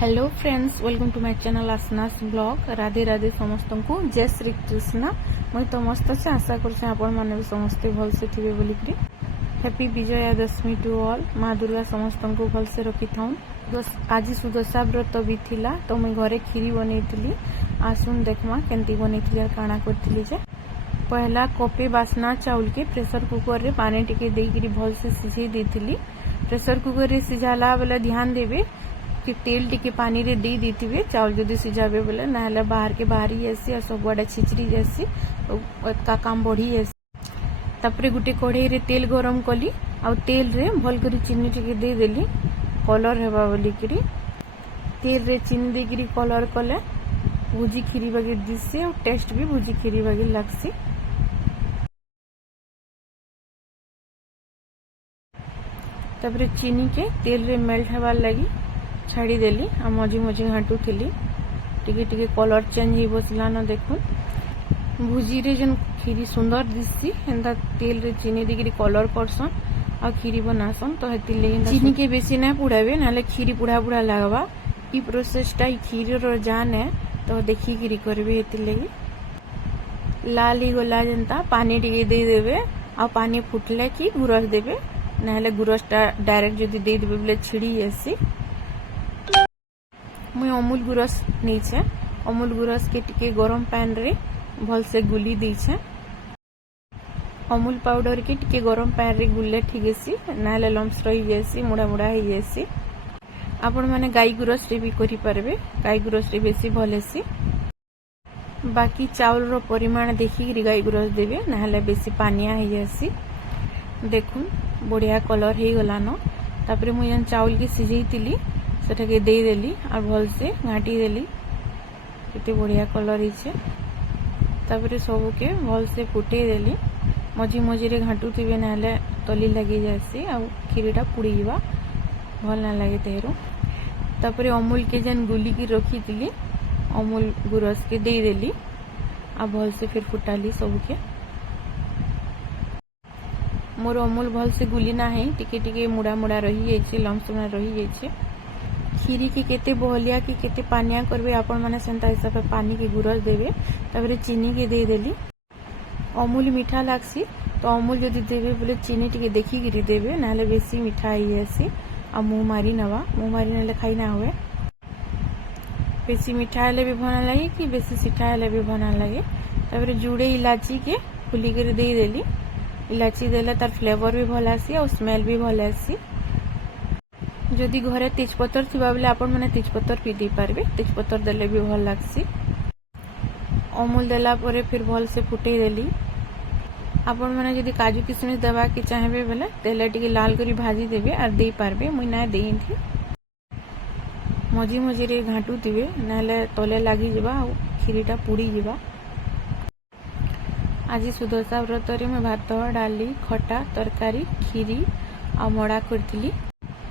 Hello friends, welcome to my channel आसनास blog. Radhe Radhe समस्त को जय श्री कृष्ण। मुई तो मस्त अच्छे आशा कर आपण मैंने भी समस्ते भल से थे बोलिकी। Happy Vijaya Dashami to all. माँ दुर्गा समस्त को भल से रखी था। आज सुदशा व्रत भी थिला तो मुई घरे खीरी बनई। आसुन देखमा केंती बनई काଣା करथिली जे। पहला कपे बासना चाउल के प्रेशर कुकर रे पानी टिके देइकरी भल से सिझे देथिली। प्रेशर कुकर रे सिझाला बेले ध्यान देबे कि तेल टिके पानी रे दे देथिबे। चाउल जदी सिझाबे बोले नाले बाहर के बाहरी आसी आ सब बड़ा छिचरी जासी का काम बढ़ी आसी। तापरे गुटे कढ़ाई रे तेल गरम कली आ तेल रे भल करी चीनी टिके दे देली कलर हेबा बोली करी। तेल रे चीनी दे करी कलर कले भुजी खीरी बागे दिसे और टेस्ट भी भुजी खीरी बागे लागसी। तापरे चीनी के तेल रे मेल्ट हेबार लगी छाड़ी देली आ मझी मझी घाटू थिली। टिके टिके कलर चेंज ही बसला न देखुन। भुजी रे जन खीरी सुंदर दिससी एंदा तेल रे चीनी देकरी कलर करसन आ खीरी बनासन। तो हेति लेकिन चीनी के बेसी ना पुड़ाबे नाले खीरी पुड़ा पुड़ा लागबा। ई प्रोसेसटा ई खीरी रो जाने तो देखी गिरी करबे। हेति लेगी लाल ही गला जनता पानी टिके दे देबे आ पानी फुटले की गुरस देबे नाले गुरसटा डायरेक्ट जदी दे देबे बोले छिड़ी आसी। मुई अमूल गुरस नहीं। अमूल गुरस के टिके गरम पैन रे भल से गुली दीछे। अमूल पाउडर के टिके गरम पैन रे गुले ठीक आसी नाले लम्स रही जासी मुड़ा मुड़ा ही जासी। आपण माने गाई गुरस रे भी करि पारबे। गाई गुरस रे बेसी भल आसी। बाकी चाउल रो परिमाण देखि गाई गुरस देबे नाले बेसी पानिया ही जासी। देखुन बढ़िया कलर हे गलानो। तापरे मुई जन चाउल के सिझेइतिली सेटा के दे देली और भल से घाटी देली। केते बढ़िया कलर हिचे। तापरे सब के भल से फुटे देली। मझी मझी रे घाटू थिबे नाले तली लगी जासी आ खीरीटा पुड़ी जीवा भल ना लागे तेरो। तापरे अमूल के जन गुली की रखी थिली अमूल गुरस के दे देली आ भल से फिर फुटाली सब के। मोर अमूल भल से गुली ना है टिके टिके मुड़ा मुड़ा रही जाइछे लम्स रही जाइछे। खीरी की केते बहलिया की केते पानिया करबे आपण माने सेंता हिसाब से पानी के गुरस देबे। तापरे चीनी के दे देली। अमूल मीठा लागसी तो अमूल जदी देबे बोले चीनी टिके देखि गिरी देबे नाले बेसी मीठा आई आसी आ मुंह मारी नवा मुंह मारी नाले खाई ना हुए। बेसी मीठा हेले भी भना लागे कि बेसी सीठा हेले भी भना लागे। तापरे जुड़े इलाची के खुली कर दे देली। इलाची देले तार फ्लेवर भी भल आसी और स्मेल भी भल आसी। जदि घरे तेजपत्तर थिबा बेले आपण माने तेजपत्तर भी दे पारबे। तेजपत्तर देले भी भल लागसी। अमूल देला परे फिर भल से फुटे देली। आपण माने जदि काजू किशमिश देबा के चाहेबे बेले तेले टिके लाल करी भाजी देबे और दे पारबे। मुई ना देई थी। मझी मझी रे घाटू दिबे नाले तले लागी जिबा और खीरीटा पुड़ी जिबा। आज सुदशा व्रत रे मैं भात डाली खटा तरकारी खीरी आ मड़ा करथिली।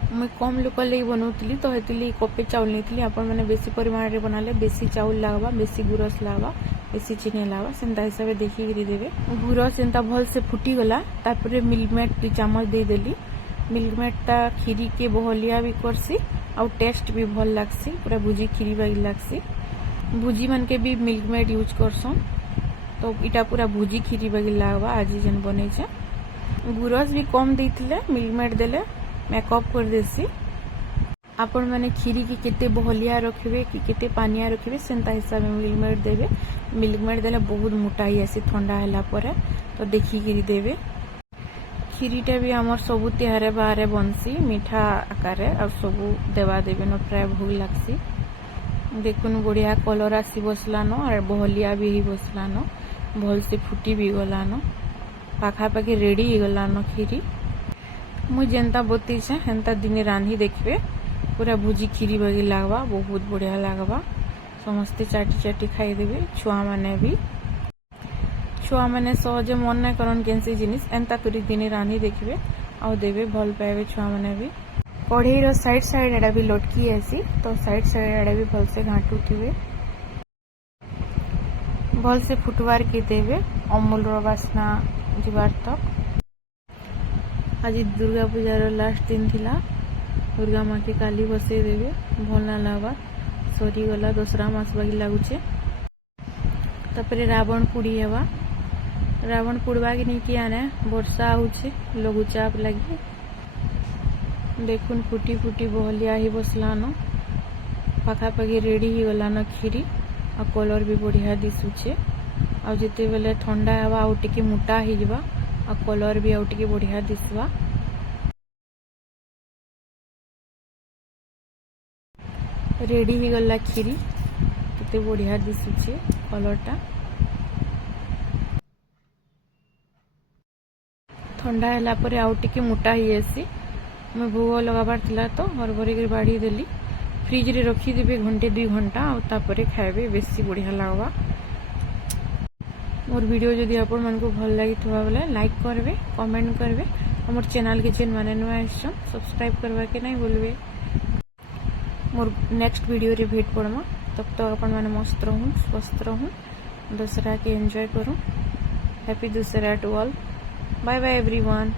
मैं कम लोक लगी बनौली तो हेतिली कपे चाउल नहीं। आपण मैंने बेसी परिमाण रे बनाले बेसी चाउल लागबा बेसी गुरस लागबा बेसी चीनी लागबा सेंता हिसाब से देखिकी देबे। गुरस सेंता भल से फुटी गला तापरे मिल्कमेट 2 चामच दे देली। मिल्कमेटा खीरी के बहलिया भी करसी और टेस्ट भी भल लागसी पूरा भुजी खीरी बागी लागसी। भुजी मन के भी मिल्कमेट यूज करसन तो इटा पूरा भुजी खीरी बागी लागबा। आज जन बनै छे गुरस भी कम देथिले मिल्कमेट देले मेकअप कर देसी। आपण माने खीरी की केते बहलिया रखिबे कि केते पानिया रखिबे सेंता हिसाब में मिल्कमेट देबे। मिल्कमेट देले बहुत मोटा ही आसी ठंडा हैला परे तो देखि गिरी देबे। खीरीटा भी हमर सबु तिहारे बारे बनसी मीठा आकारे और सबु देवा देबे न प्राय भूल लागसी। देखुन बढ़िया कलर आसी बसलानो और बहलिया भी ही बसलानो भल से फुटी भी गलानो पाखापाखी रेडी ही गलानो खीरी। मुझे जेनता बती छे हेनता दिने रांधी देखबे पूरा भुजी खीरी बागी लागबा बहुत बढ़िया लागबा। समस्ते चाटी चाटी खाई देबे। छुआ माने सहजे मन ना करन केनसी जिनिस एंता करी दिने रांधी देखबे आ देबे भल पाइबे छुआ माने भी। कढ़ई रो साइड साइड एडा भी लटकी आसी तो साइड साइड एडा भी भल से घाटू थिबे भल से फुटवार के देबे अमूल रो वासना जिबार तक। आज दुर्गा पूजार लास्ट दिन थिला दुर्गा माँ के काली बसई देवे भल ना लगवा सरीगला दशरा मास बाकी लगुचे तापर रावण पुड़ी हेवा रावण पुड़वा के नहीं किया ना वर्षा आउचे लघुचाप लगी देखुन फुटी फुटी बहलिया ही बसलान पाखापाखि रेडी ही गलान खीरी आ कलर भी बढ़िया दिशुचे आ जिते बेले ठंडा हेवा आउ टिके मोटा ही जवा आ कलर भी आउ टिके बढ़िया दिसवा रेडी ही गला खीरी केते बढ़िया दिशुचे कलरटा ठंडा हैला परे आउ टिके मोटा ही आसी मैं भोग लगाबार थिला तो हरभरी के बाड़ी देली फ्रिज रे रखी देबे घंटे 2 घंटा आ तापरे खाइबे बेसी बढ़िया लागबा मोर वीडियो जदि आपण मन को भल लागि थवा बेले लाइक करबे कमेंट करबे हमर चैनल के जेन माने नुआ आइछन सब्सक्राइब करबा के नहीं बोलबे मोर नेक्स्ट वीडियो रे भेट पड़मा तब तक अपन माने मस्त रहूं स्वस्थ रहूं दशहरा के एंजॉय करूं happy Dussehra to all bye bye everyone.